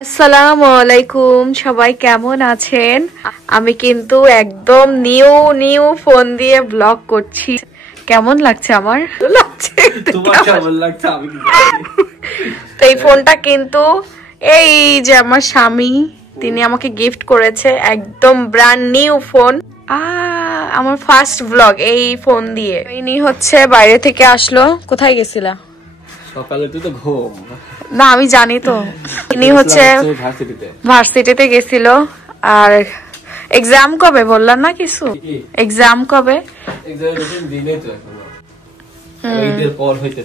আসসালামু আলাইকুম, সবাই কেমন আছেন? আমি কিন্তু একদম নিউ ফোন দিয়ে ব্লগ করছি। কেমন লাগছে আমার? লাগছে তোমার কেমন লাগছে আমি কি তো এই ফোনটা কিন্তু এই যে আমার স্বামী তিনি আমাকে গিফট করেছে, একদম ব্র্যান্ড নিউ ফোন। আমার ফার্স্ট ব্লগ এই ফোন দিয়ে। ইনি হচ্ছে বাইরে থেকে আসলো। কোথায় গেছিলা? সকালে তো ঘুম না আমি জানি তো। ইনি হচ্ছে ভার্সিটিতে গেছিল। আর এক্সাম কবে বললাম না কিছু? এক্সাম কবে?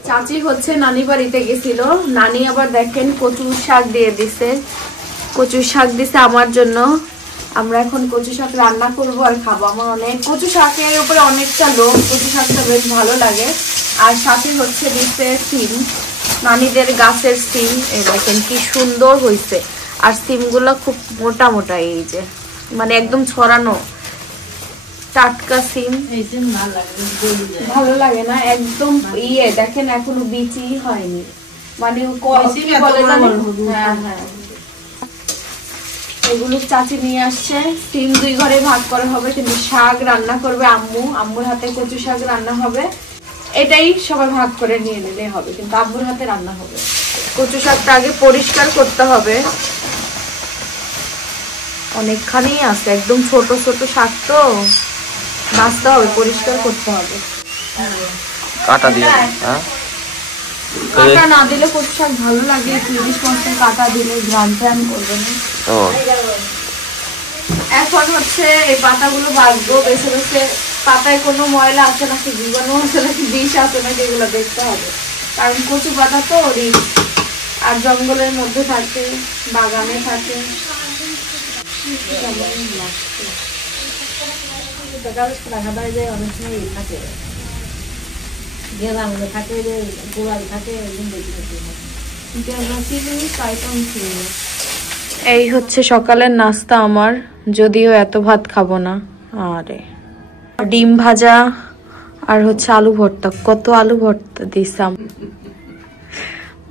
চাচি হচ্ছে নানি বাড়িতে গেছিল। নানি আবার দেখেন কচু শাক দিয়ে দিছে। কচু শাক দিছে আমার জন্য। আমরা এখন কচু শাক রান্না করবো আর খাবো। আমার অনেক কচু শাকের উপরে অনেকটা লোভ। কচু শাকটা বেশ ভালো লাগে। আর সাথে হচ্ছে দিচ্ছে সিম, নানিদের গাছের সিম। এই দেখেন কি সুন্দর হয়েছে। আর সিম গুলো খুব মোটা মোটা, এই যে মানে একদম ছড়ানো টাটকা সিম। ভালো লাগে না একদম। দেখেন এখনো বিচি হয়নি, মানে এগুলো চাচি নিয়ে আসছে। সিম 2 ঘরে ভাগ করা হবে, কিন্তু শাক রান্না করবে আম্মুর হাতে কচু শাক রান্না হবে। এটাই সবাই ভাগ করে নিয়ে নিলে হবে, কিন্তু আব্বুর হাতে রান্না হবে। কচু শাকটা আগে পরিষ্কার করতে হবে, অনেকখানি আছে, একদম ছোট ছোট শাক তো বাছতে হবে, পরিষ্কার করতে হবে। কাটা দিয়ে কাটা না দিলে কচু শাক ভালো লাগে, 30% কাটা দিলে ঘ্রাণ ঘ্রাণ করবে না। এখন হচ্ছে এই পাতাগুলো ভাজবো। বেছে বেছে পাতায় কোনো ময়লা আছে নাকি, জীবাণু আছে নাকি, বিষ আছে নাকি, এগুলো দেখতে হবে। কারণ কচু পাতা তো রিস্ক, আর জঙ্গলের মধ্যে থাকে, বাগানে থাকে। অনেক সময় থাকে, এই হচ্ছে সকালের নাস্তা আমার, যদিও এত ভাত খাবো না। আরে ডিম ভাজা আর হচ্ছে আলু ভর্তা। কত আলু ভর্তা দিতাম,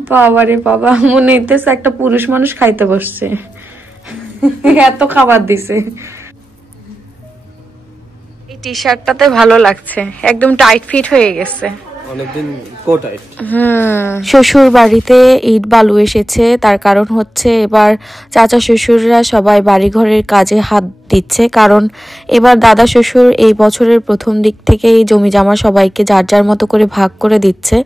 বাবারে বাবা, মনে হইতেছে একটা পুরুষ মানুষ খাইতে বসছে, এত খাবার দিছে। এই টি শার্টটাতে ভালো লাগছে, একদম টাইট ফিট হয়ে গেছে। শ্বশুর বাড়িতে ইট বালু এসেছে, তার কারণ হচ্ছে এবার চাচা শ্বশুররা সবাই বাড়িঘরের কাজে হাত দিচ্ছে। কারণ এবার দাদা শ্বশুর এই বছরের প্রথম দিক থেকে এই জমি জমা সবাইকে যার যার মতো করে ভাগ করে দিচ্ছে।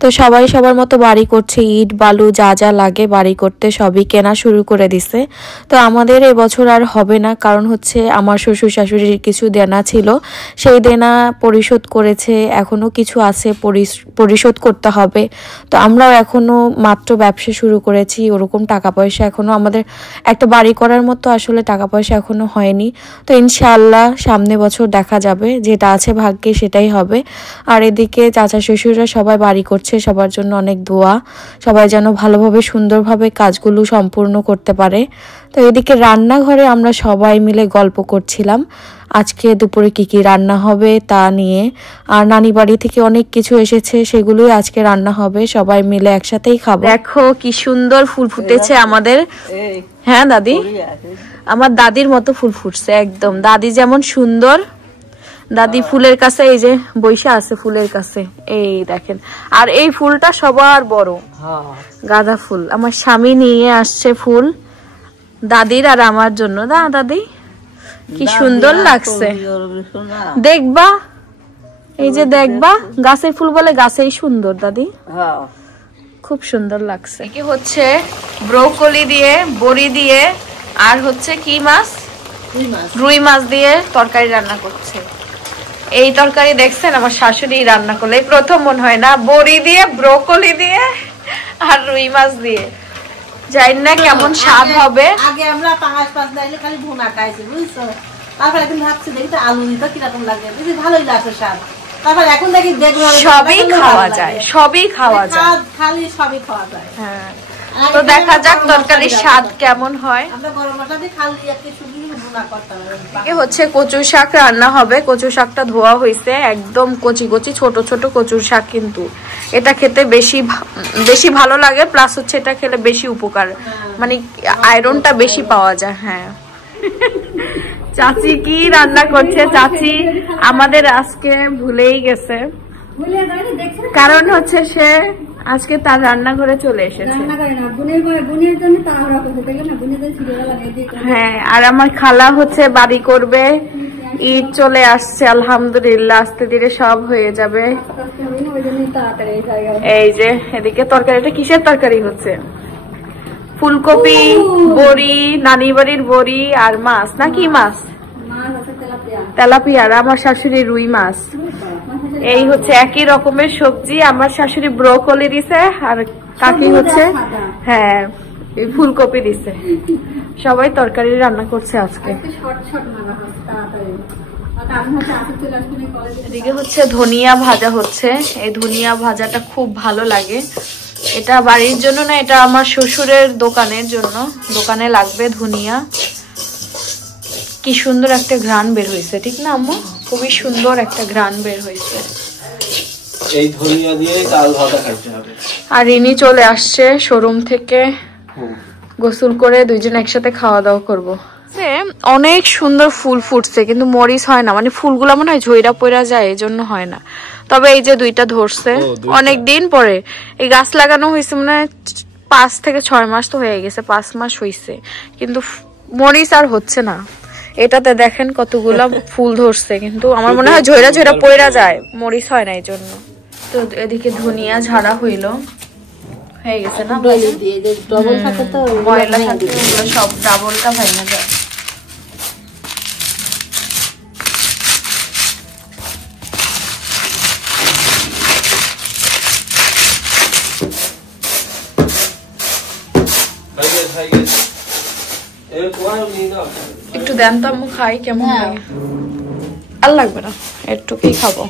তো সবাই সবার মতো বাড়ি করছে, ইট বালু যা যা লাগে বাড়ি করতে সবই কেনা শুরু করে দিছে। তো আমাদের এবছর আর হবে না, কারণ হচ্ছে আমার শ্বশুর শাশুড়ির কিছু দেনা ছিল, সেই দেনা পরিশোধ করেছে, এখনো কিছু আছে পরিশোধ করতে হবে। তো আমরাও এখনো মাত্র ব্যবসা শুরু করেছি, ওরকম টাকা পয়সা এখনো আমাদের একটা বাড়ি করার মতো আসলে টাকা পয়সা এখনো হয়নি। তো ইনশাআল্লাহ সামনে বছর দেখা যাবে, যেটা আছে ভাগ্যে সেটাই হবে। আর এদিকে চাচা শ্বশুররা সবাই বাড়ি করছে, সবার জন্য অনেক দোয়া, সবাই যেন ভালোভাবে সুন্দরভাবে কাজগুলো সম্পূর্ণ করতে পারে। তো এদিকে রান্নাঘরে আমরা সবাই মিলে গল্প করছিলাম আজকে দুপুরে কি কি রান্না হবে তা নিয়ে। আর নানি বাড়ি থেকে অনেক কিছু এসেছে, সেগুলোই আজকে রান্না হবে, সবাই মিলে একসাথেই খাবো। দেখো কি সুন্দর ফুল ফুটেছে আমাদের। হ্যাঁ দাদি, আমার দাদির মতো ফুল ফুটছে একদম, দাদি যেমন সুন্দর। দাদি ফুলের কাছে এই যে বৈশা আছে, ফুলের কাছে এই দেখেন। আর এই ফুলটা সবার বড় গাঁদা ফুল, আমার স্বামী নিয়ে আসছে ফুল দাদির আর আমার জন্য। দাদি কি সুন্দর লাগছে, দেখবা এই যে দেখবা, গাছের ফুল বলে গাছেই সুন্দর দাদি, খুব সুন্দর লাগছে। কি হচ্ছে ব্রোকলি দিয়ে, বড়ি দিয়ে, আর হচ্ছে কি মাছ, রুই মাছ দিয়ে তরকারি রান্না করছে। এই তরকারি দেখছেন আমার শাশুড়ি রান্না করলে প্রথম মনে হয় না, বড়ি দিয়ে, ব্রোকলি দিয়ে আর রুই মাছ দিয়ে, জানি না কেমন স্বাদ হবে। আগে আমরা পাঁচ লাইলে খালি ভুনা খাইছি, বুঝছো? তারপর এখন ভাবছি দেখি তো আলু দিতে কিরকম লাগে, বেশি ভালোই লাগছে স্বাদ। তারপর এখন দেখি সবই খাওয়া যায়, সবই খাওয়া যায়, খালি সবই খাওয়া যায়। হ্যাঁ তো দেখা যাক তরকারির স্বাদ কেমন হয়। আমরা গরম মশলা দিয়ে খালি একটা শুধু ভুনা করতাম। এদিকে হচ্ছে কচু শাক রান্না হবে। কচু শাকটা ধোয়া হয়েছে, একদম কচি কচি ছোট ছোট কচুর শাক। কিন্তু এটা খেতে বেশি ভালো লাগে, প্লাস হচ্ছে এটা খেলে বেশি উপকার, মানে আয়রনটা বেশি পাওয়া যায়। হ্যাঁ, চাচি কি রান্না করছে? চাচি আমাদের আজকে ভুলেই গেছে, কারণ হচ্ছে সে আজকে তার রান্নাঘরে চলে এসেছে। হ্যাঁ, আর আমার খালা হচ্ছে বাড়ি করবে, ঈদ চলে আসছে আলহামদুলিল্লাহ, আস্তে ধীরে সব হয়ে যাবে। এই যে এদিকে তরকারিটা কিসের তরকারি হচ্ছে? ফুলকপি, বড়ি, নানি বাড়ির বড়ি আর মাছ। নাকি মাছ? তেলাপিয়া। আর আমার শাশুড়ি রুই মাছ। এই হচ্ছে একই রকমের সবজি। আমার শাশুড়ি ব্রোকলি দিছে আর কাকি হচ্ছে হ্যাঁ এই ফুলকপি দিছে। সবাই তরকারি রান্না করছে আজকে। এদিকে হচ্ছে ধনিয়া ভাজা হচ্ছে। এই ধনিয়া ভাজাটা খুব ভালো লাগে। এটা বাড়ির জন্য না, এটা আমার শ্বশুরের দোকানের জন্য। দোকানে লাগবে ধনিয়া। কি সুন্দর একটা ঘ্রাণ বের হয়েছে, ঠিক না আম্মু? খুবই সুন্দর একটা ঘ্রাণ বের হয়েছে। এই ধনিয়া দিয়ে চাল ভাজা খাইতে হবে। আর ইনি চলে আসছে শোরুম থেকে, গোসল করে দুইজন একসাথে খাওয়া দাওয়া করবো। অনেক সুন্দর ফুল ফুটছে, কিন্তু মরিচ হয় না, মানে ফুলগুলো মনে হয় ঝইরা পড়া যায়, এই জন্য হয় না। তবে এই যে দুইটা ধরছে অনেক দিন পরে। এই গাছ লাগানো হয়েছে মানে 5 থেকে 6 মাস তো হয়ে গেছে, 5 মাস হয়েছে, কিন্তু মরিচ আর হচ্ছে না। এটাতে দেখেন কতগুলা ফুল ধরছে, কিন্তু আমার মনে হয় ঝইরা ঝইরা পড়া যায়, মরিচ হয় না এই জন্য। তো এদিকে ধনিয়া ঝাড়া হয়ে গেছে না, ময়লা থাকে সব ডাবলটা ভেঙে যায়। একটু দেন তো আম্মু, খাই কেমন লাগে। আর লাগবে না, একটুকুই খাবো।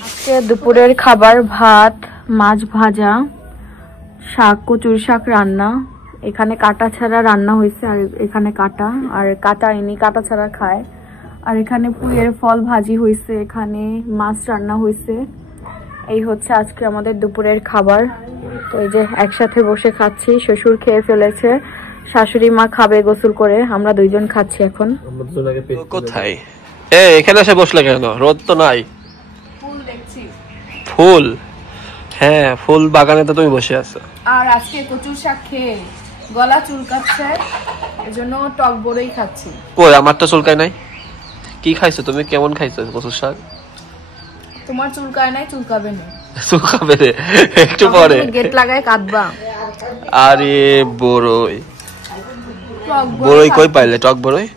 দুপুরের খাবার ভাত, মাছ ভাজা, শাক, কচুর শাক রান্না। এখানে কাটা ছাড়া রান্না হয়েছে, আর এখানে কাটা, আর কাটা এনে কাটা ছাড়া খায়। আর এখানে পুঁইয়ের ফল ভাজি হয়েছে, এখানে মাছ রান্না হয়েছে। এই হচ্ছে আজকে আমাদের দুপুরের খাবার। তো এই যে একসাথে বসে খাচ্ছি। শ্বশুর খেয়ে ফেলেছে, শাশুড়ি মা খাবে গোসল করে, আমরা দুইজন খাচ্ছি এখন। কোথায় এখানে এসে বসলে কেন? রোদ তো নাই। ফুল দেখছি। ফুল? হ্যাঁ, ফুল বাগানে তো তুমি বসে আছো। আর আজকে কচুর শাক খেয়ে গলা চুলকাচ্ছে, এজন্য টক বড়ই খাচ্ছি। কই, আমার তো চুলকায় নাই। কি খাইছো তুমি? কেমন খাইছো কচুর শাক? তোমার চুলকায় নাই, চুলকাবে না। চুলকাবে রে একটু পরে, গেট লাগায় কাটবা। আরে বড়ই, বড়ই কই পাইলে? টক বড়ই?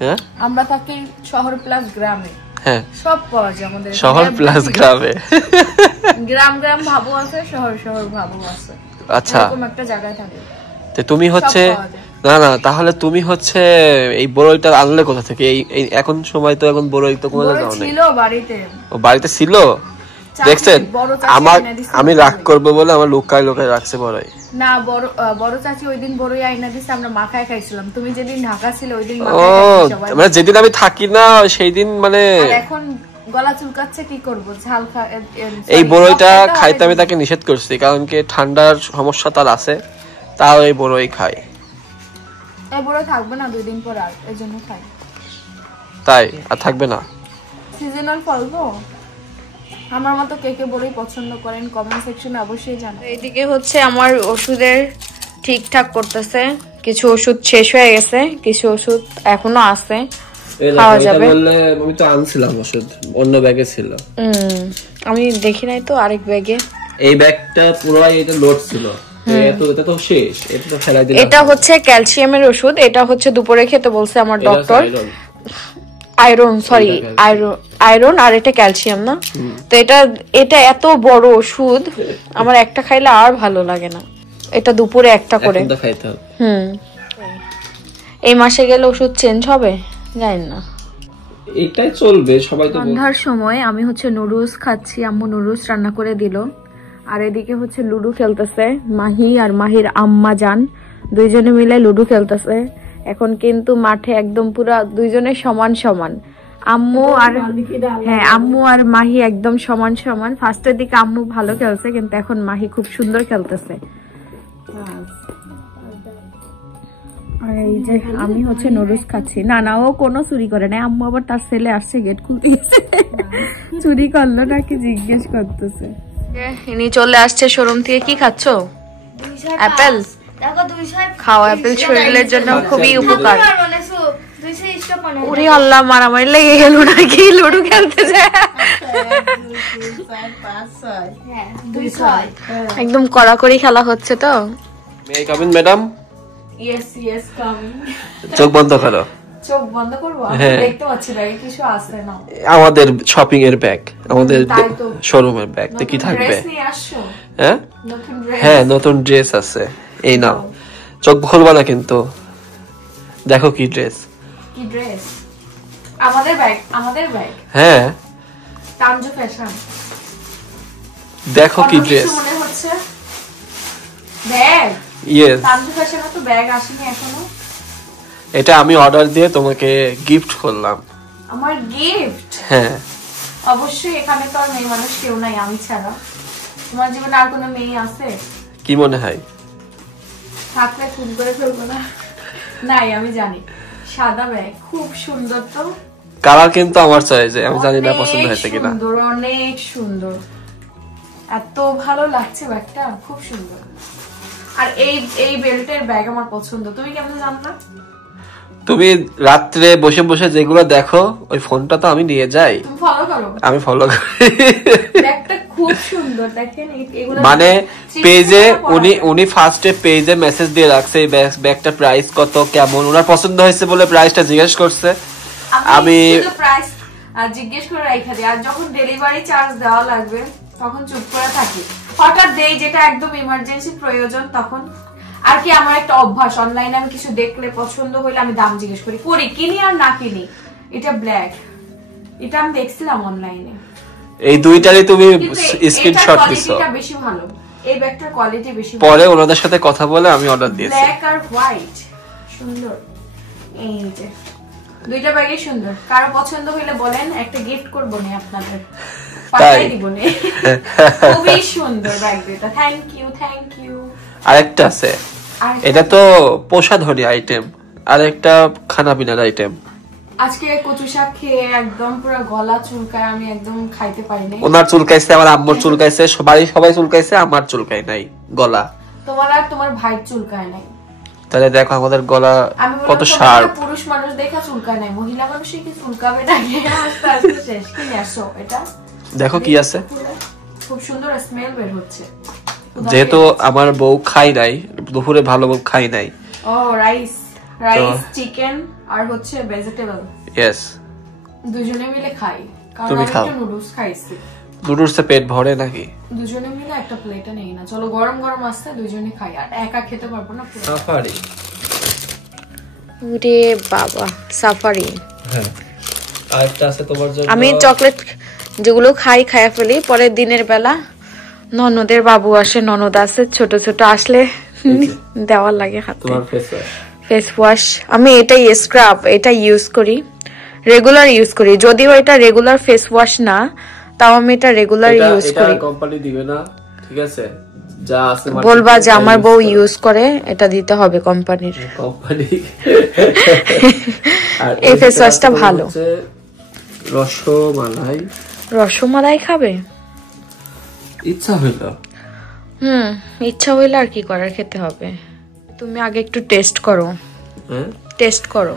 হ্যাঁ, আমরা থাকি শহর প্লাস গ্রামে। হ্যাঁ, সব পাওয়া যায় আমাদের শহর প্লাস গ্রামে। গ্রাম গ্রাম ভাবও আছে, শহর শহর ভাবও আছে। আচ্ছা, এরকম একটা জায়গায় থাকে। তো তুমি হচ্ছে না না, তাহলে তুমি হচ্ছে এই বড়ইটা আনলে কোথা থেকে? এই এখন সময় তো এখন বড়ই তো কোনো জায়গা নেই। ছিল বাড়িতে। ও বাড়িতে ছিল, দেখছেন? আমি রাগ করবো বলে আমার লোকায় রাখছে বড়ই। না, বড় চাচি ওই দিন বড়ই আইনা দিছে, আমরা মাখায় খাইছিলাম। তুমি যেদিন ঢাকা ছিল ওই দিন ও, মানে যেদিন আমি থাকি না সেই দিন। মানে এখন গলা চুলকাচ্ছে, কি করব? ঝাল এই বড়ইটা খাইতে আমি তাকে নিষেধ করছি, কারণ কি ঠান্ডার সমস্যা তার আছে, তাও এই বড়ই খায়। এই বড়ই থাকবে না 2 দিন পর, আর এজন্য খাই। তাই আর থাকবে না। সিজনাল ফল তো। আমার মতো কে কে বড়ই পছন্দ করেন কমেন্ট সেকশনে অবশ্যই জানাবেন। এইদিকে হচ্ছে আমার ওষুধের ঠিকঠাক করতেছে। কিছু ওষুধ শেষ হয়ে গেছে, কিছু ওষুধ এখনো আছে, খাওয়া যাবে। আমি তো আনছিলাম ওষুধ, অন্য ব্যাগে ছিল। আমি দেখি নাই তো আরেক ব্যাগে। এই ব্যাগটা পুরোই এটা লোড ছিল, এটা তো শেষ, এটা তো ফেলাই দিলাম। এটা হচ্ছে ক্যালসিয়ামের ওষুধ। এটা হচ্ছে দুপুরে খেতে বলছে আমার ডক্টর। আয়রন, সরি আয়রন, আর এটা ক্যালসিয়াম না। তো এটা এত বড় ওষুধ, আমার একটা খাইলে আর ভালো লাগে না। এটা দুপুরে একটা করে খাইতে হবে। এই মাসে গেলে ওষুধ চেঞ্জ হবে জানি না, এটাই চলবে সবাই তো। সন্ধ্যার সময় আমি হচ্ছে নুডলস খাচ্ছি। আম্মু নুডলস রান্না করে দিল। আর এদিকে হচ্ছে লুডো খেলতেছে মাহি আর মাহির আম্মা জান, দুইজনে মিলে লুডো খেলতেছে। এখন কিন্তু মাঠে একদম পুরা দুইজনে সমান সমান, আম্মু আর মাহি একদম সমান সমান। ফার্স্টের দিকে আম্মু ভালো খেলছে, কিন্তু এখন মাহি খুব সুন্দর খেলতেছে। আর এই যে আমি হচ্ছে নুডলস খাচ্ছি। না না, ও কোনো চুরি করে নাই। আম্মু আবার তার ছেলে আসছে গেট খুলতে গেছে, চুরি করলো নাকি জিজ্ঞেস করতেছে। ইনি চলে আসছে শোরুম থেকে। কি খাচ্ছ? অ্যাপেল। খাও, অ্যাপেল শরীরের জন্য খুবই উপকার। ওরে আল্লাহ, মারামারি লেগে গেল নাকি লুডো খেলতে যায়? একদম কড়াকড়ি খেলা হচ্ছে তো। ম্যাডাম চোখ বন্ধ করো। চোখ বন্ধ করবো? দেখতে পাচ্ছি ব্যাগে কিছু আছে না। আমাদের শপিং এর ব্যাগ, আমাদের শোরুমের ব্যাগ তে কি থাকবে? হ্যাঁ, নতুন ড্রেস আছে। এই নাও, চোখ খুলবা না কিন্তু। দেখো কি ড্রেস। কি ড্রেস? আমাদের ব্যাগ, আমাদের ব্যাগ। হ্যাঁ, তানজু ফ্যাশন। দেখো কি ড্রেস মনে হচ্ছে। ব্যাগ? ইয়েস, তানজু ফ্যাশনে তো ব্যাগ আসেনি এখনো। এটা আমি অর্ডার দিয়ে তোমাকে গিফট করলাম। আমার গিফট? হ্যাঁ অবশ্যই। এখানে তো আর মেয়ে মানুষ কেউ নাই আমি ছাড়া। তোমার জীবনে আর কোনো মেয়ে আছে? কি মনে হয়? থাকলে খুন করে ফেলবো না? নাই, আমি জানি। সাদা ব্যাগ, খুব সুন্দর তো। কালার কিন্তু আমার চয়েছে, আমি জানি না পছন্দ হয়েছে কিনা। সুন্দর, অনেক সুন্দর, এত ভালো লাগছে ব্যাগটা, খুব সুন্দর। আর এই বেল্টের ব্যাগ আমার পছন্দ। তুমি কেমন জানলা? তুমি রাত্রে বসে বসে যেগুলো দেখো, ওই ফোনটা তো আমি নিয়ে যাই। তুমি ফলো করো? আমি ফলো করি। ব্যাগটা খুব সুন্দর, দেখেন। এগুলো মানে পেজে উনি ফার্স্টে পেজে মেসেজ দিয়ে রাখছে এই ব্যাগটা প্রাইস কত, কেমন। ওনার পছন্দ হয়েছে বলে প্রাইসটা জিজ্ঞেস করছে। আমি প্রাইস জিজ্ঞেস করে রাখা দিই। আর যখন ডেলিভারি চার্জ দেওয়া লাগবে তখন চুপ করে থাকি। হঠাৎ দেই যেটা একদম ইমার্জেন্সি প্রয়োজন তখন। আর কি, আমার একটা অভ্যাস, অনলাইনে আমি কিছু দেখলে পছন্দ হইলে আমি দাম জিজ্ঞেস করি, কিনি আর না কিনি। এটা ব্ল্যাক, এটা আমি দেখছিলাম অনলাইনে। এই দুইটারই তুমি স্ক্রিনশট দিছো। এটা বেশি ভালো, এই ব্যাগটার কোয়ালিটি বেশি ভালো। পরে ওনাদের সাথে কথা বলে আমি অর্ডার দিয়েছি। ব্ল্যাক আর হোয়াইট সুন্দর। এই যে দুইটা ব্যাগই সুন্দর। কারো পছন্দ হইলে বলেন, একটা গিফট করবো না আপনাদের, পাঠাই দিব না। খুবই সুন্দর ব্যাগ দুইটা। Thank you, thank you. আরেকটা আছে, এটা তো পোষাধনী আইটেম, আর একটা খানা পিনার আইটেম। আজকে কচু শাক খেয়ে একদম পুরো গলা চুলকায়, আমি একদম খাইতে পারি নাই। ওনার চুলকাইছে, আমার আম্মুর চুলকাইছে, সবাই চুলকাইছে, আমার চুলকাই নাই গলা। তোমার আর তোমার ভাই চুলকায় নাই। তাহলে দেখো আমাদের গলা কত শার্প। পুরুষ মানুষ দেখা চুলকায় নাই, মহিলা মানুষই কি চুলকাবে না? আস্তে আস্তে শেষ। কি আসো এটা দেখো কি আছে। খুব সুন্দর স্মেল বের হচ্ছে। যেহেতু আমার বউ খাই নাই, দুপুরে ভালো খাই নাই। ও রাইস, চিকেন আর হচ্ছে ভেজিটেবল। ইয়েস, দুজনে মিলে খাই। কারণ তুমি খাও। আমি নুডলস খাইছি। নুডলসে পেট ভরে নাকি? দুজনে মিলে একটা প্লেটে নেই না, চলো গরম গরম আসছে দুজনে খাই। আর একা খেতে পারবো না। সাফারি, ওরে বাবা, সাফারি। হ্যাঁ, আরেকটা আছে তোমার জন্য। আমি চকলেট যেগুলো খাইয়া ফেলি, পরে দিনের বেলা ননদের বাবু আসে, ননদ আছে, ছোট ছোট আসলে দেওয়া লাগে হাতে। তোমার ফেস ওয়াশ, আমি এটাই স্ক্রাব, এটা ইউজ করি, রেগুলার ইউজ করি। যদিও এটা রেগুলার ফেস ওয়াশ না, তাও আমি এটা রেগুলার ইউজ করি। কোম্পানি দিবে না, ঠিক আছে? যা আছে বলবা যে আমার বউ ইউজ করে, এটা দিতে হবে কোম্পানির। কোম্পানি এই ফেস ওয়াশটা ভালো। রসমালাই, রসমালাই খাবে? ইচ্ছা হইলো। ইচ্ছা হইলে আর কি করার, খেতে হবে। তুমি আগে একটু টেস্ট করো। টেস্ট করো।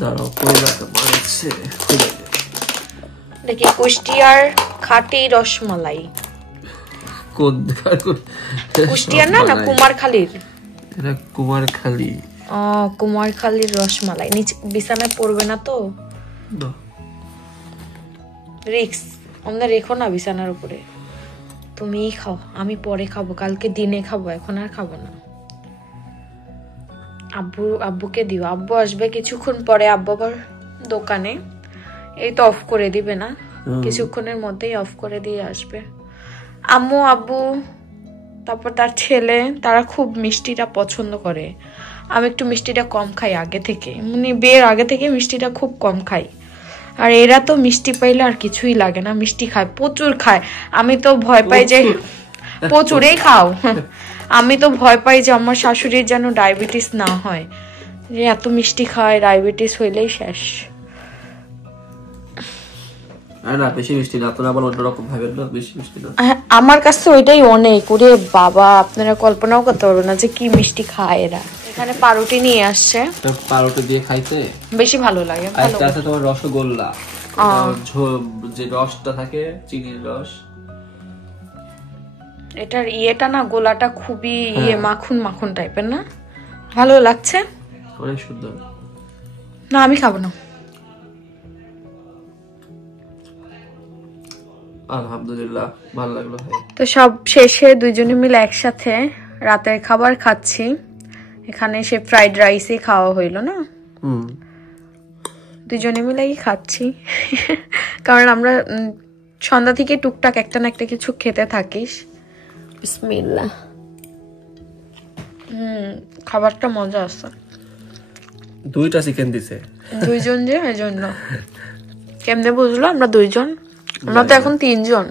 দাঁড়াও, কইলাটা মারছে। দেখি কুষ্টিয়ার খাঁটি রসমালাই। কোন কুষ্টিয়ার না, না কুমারখালীর? এটা কুমারখালী। ও, কুমারখালীর রসমালাই। নিচে বিছানায় পড়বে না তো? রিক্স, আমরা রেখো না বিছানার উপরে। তুমিই খাও, আমি পরে খাবো, কালকে দিনে খাবো, এখন আর খাবো না। আব্বুকে দিও, আব্বু আসবে কিছুক্ষণ পরে। আব্বু আবার দোকানে, এই তো অফ করে দিবে না। কিছুক্ষণের মধ্যেই অফ করে দিয়ে আসবে। আম্মু আব্বু তারপর তার ছেলে তারা খুব মিষ্টিটা পছন্দ করে। আমি একটু মিষ্টিটা কম খাই আগে থেকে, মানে বিয়ের আগে থেকে মিষ্টিটা খুব কম খাই। আর এরা তো মিষ্টি পাইলে আর কিছুই লাগে না, মিষ্টি খায়, প্রচুর খায়। আমি তো ভয় পাই যে প্রচুরই খাও, আমি তো ভয় পাই যে আমার শাশুড়ির যেন ডায়াবেটিস না হয়, যে এত মিষ্টি খায়, ডায়াবেটিস হইলেই শেষ। না বেশি মিষ্টি না, তোরা আবার অন্যরকম ভাবেন না, বেশি মিষ্টি না। আমার কাছে ওইটাই অনেক। ওরে বাবা, আপনারা কল্পনাও করতে পারবেন না যে কি মিষ্টি খায় এরা। এখানে পাউরুটি নিয়ে আসছে, পাউরুটি দিয়ে খাইতে বেশি ভালো লাগে। একটা আছে তোমার রসগোল্লা, যে রসটা থাকে চিনির রস, এটার ইয়েটা না, গোলাটা খুবই মাখন মাখন টাইপের না, ভালো লাগছে, অনেক সুন্দর। না আমি খাবো না। আলহামদুলিল্লাহ ভালো লাগলো। তো সব শেষে দুইজনে মিলে একসাথে রাতের খাবার খাচ্ছি। এখানে সে ফ্রাইড রাইসই খাওয়া হইলো না, দুজনে মিলেই খাচ্ছি। কারণ আমরা সন্ধ্যা থেকে টুকটাক একটা না একটা কিছু খেতে থাকিস। বিসমিল্লাহ। খাবারটা মজা আছে। দুইটা চিকেন দিছে দুইজন যে, এই জন্য। কেমনে বুঝলো আমরা দুইজন? আমরা তো এখন তিনজন।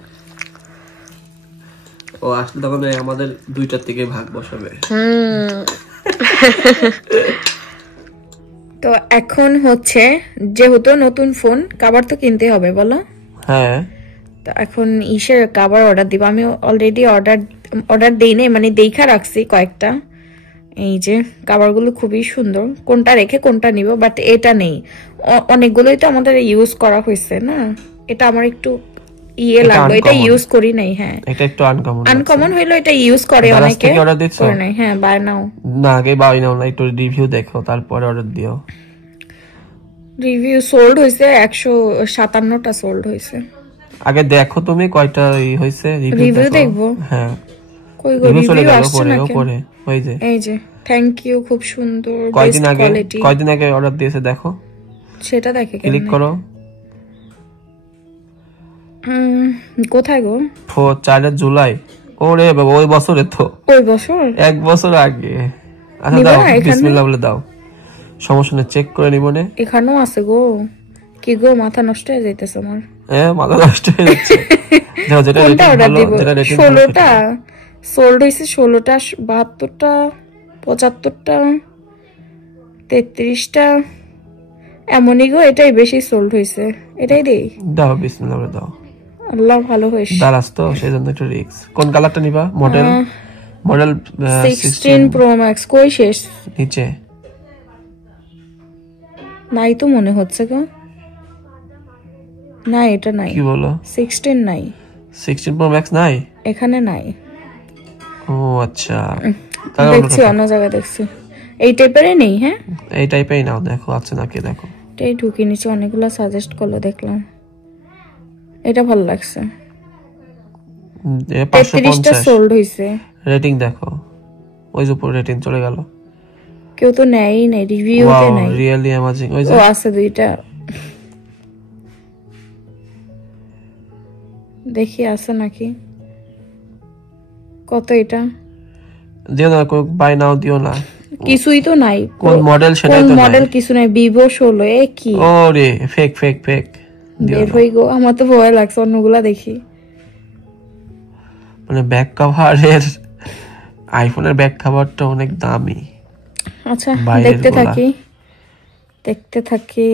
ও আসলে তখন আমাদের দুইটার থেকে ভাগ বসাবে। তো এখন হচ্ছে যেহেতু নতুন ফোন, কাবার তো কিনতে হবে বলো। হ্যাঁ, তো এখন ইসের কাবার অর্ডার দিব। আমি অলরেডি অর্ডার দেই নাই, মানে দেখা রাখছি কয়েকটা। এই যে কাবারগুলো খুবই সুন্দর, কোনটা রেখে কোনটা নিব, বাট এটা নেই। অনেকগুলোই তো আমাদের ইউজ করা হয়েছে না, এটা আমার একটু ইয়ে লাগলো, এটা ইউজ করি নাই। হ্যাঁ, এটা একটু আনকমন হইলো, এটা ইউজ করে অনেকে। করে নাই। হ্যাঁ, বাই নাও না, আগে বাই নাও না, একটু রিভিউ দেখো তারপরে অর্ডার দিও। রিভিউ সোল্ড হইছে 157টা সোল্ড হইছে। আগে দেখো তুমি কয়টা হইছে, রিভিউ দেখবো। হ্যাঁ, কই গো, রিভিউ আসছে না পরে ওই যে, এই যে থ্যাংক ইউ, খুব সুন্দর, কয়দিন আগে অর্ডার দিয়েছে দেখো, সেটা দেখে ক্লিক করো। কোথায় গো? 4 জুলাই। ওরে বাবা, ওই বছরে তো, ওই বছর 1 বছর আগে। আচ্ছা দাও, বিসমিল্লাহ বলে দাও, সমস্যা নেই, চেক করে নিব নে। এখানেও আছে গো। কি গো, মাথা নষ্ট হয়ে যাইতেছে আমার। হ্যাঁ, মাথা নষ্ট হয়ে যাচ্ছে। দাও, যেটা রেটিং ভালো, যেটা রেটিং 16টা সোল্ড হইছে, 16টা, 72টা, 75টা, 33টা, এমনই গো। এটাই বেশি সোল্ড হইছে, এটাই দেই। দাও, বিসমিল্লাহ বলে দাও। আল্লাহ ভালো হইছে। দারাজ তো, সেজন্য একটু রিস্ক। কোন কালারটা নিবা? Model 16 pro max. কই শেষ? নিচে নাই তো মনে হচ্ছে গো। না, এটা নাই। কি বলো? 16 নাই। 16 প্রো ম্যাক্স নাই এখানে, নাই। ও আচ্ছা, দেখছি অন্য জায়গায় দেখছি। এই টাইপেরই নেই। হ্যাঁ, এই টাইপেরই নাও, দেখো আছে নাকি দেখো। এটাই ঢুকিয়ে নিচে, অনেকগুলো সাজেস্ট করলো, দেখলাম এটা ভালো লাগছে। 33টা সোল্ড হইছে। রেটিং দেখো, ওই যে উপর রেটিং চলে গেল, কেউ তো নেয়ই নাই, রিভিউতে নাই। Really amazing. ওই যে ও আছে দুইটা, দেখি আছে নাকি। কত এটা? দিও না, বাই নাও দিও না, কিছুই তো নাই। কোন মডেল সেটাই তো নাই, মডেল কিছু নাই। ভিভো 16। এ কি, ওরে ফেক ফেক ফেক। বের হই গো, আমার তো ভয় লাগছে অন্যগুলা দেখি। মানে ব্যাক কভারের, আইফোনের ব্যাক কভারটা অনেক দামি। আচ্ছা, দেখতে থাকি।